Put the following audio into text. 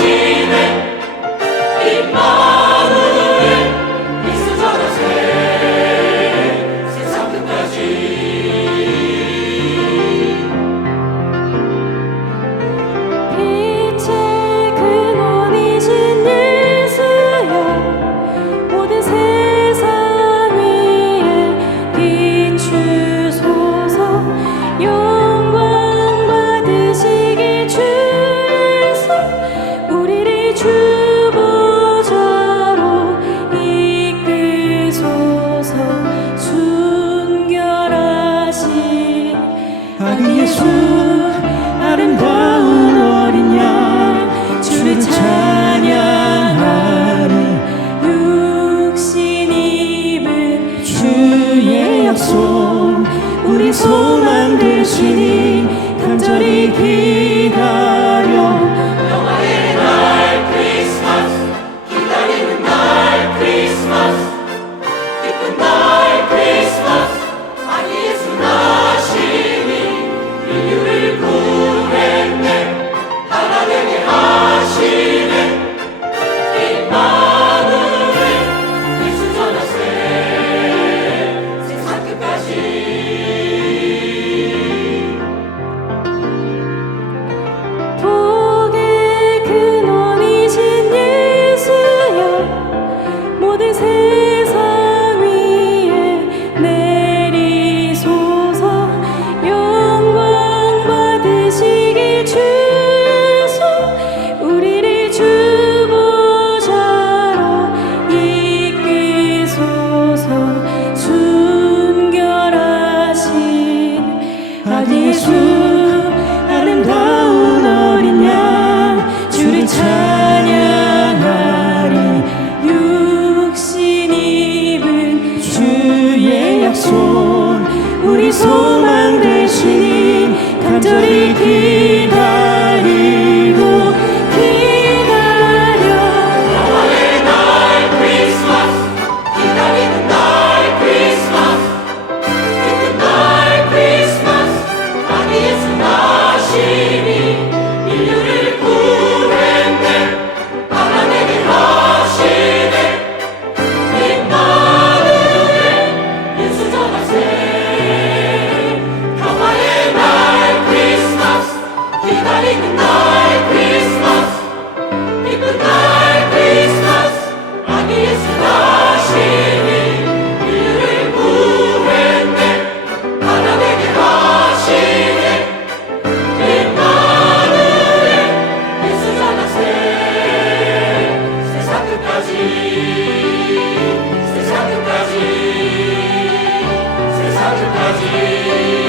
see. 从 mighty.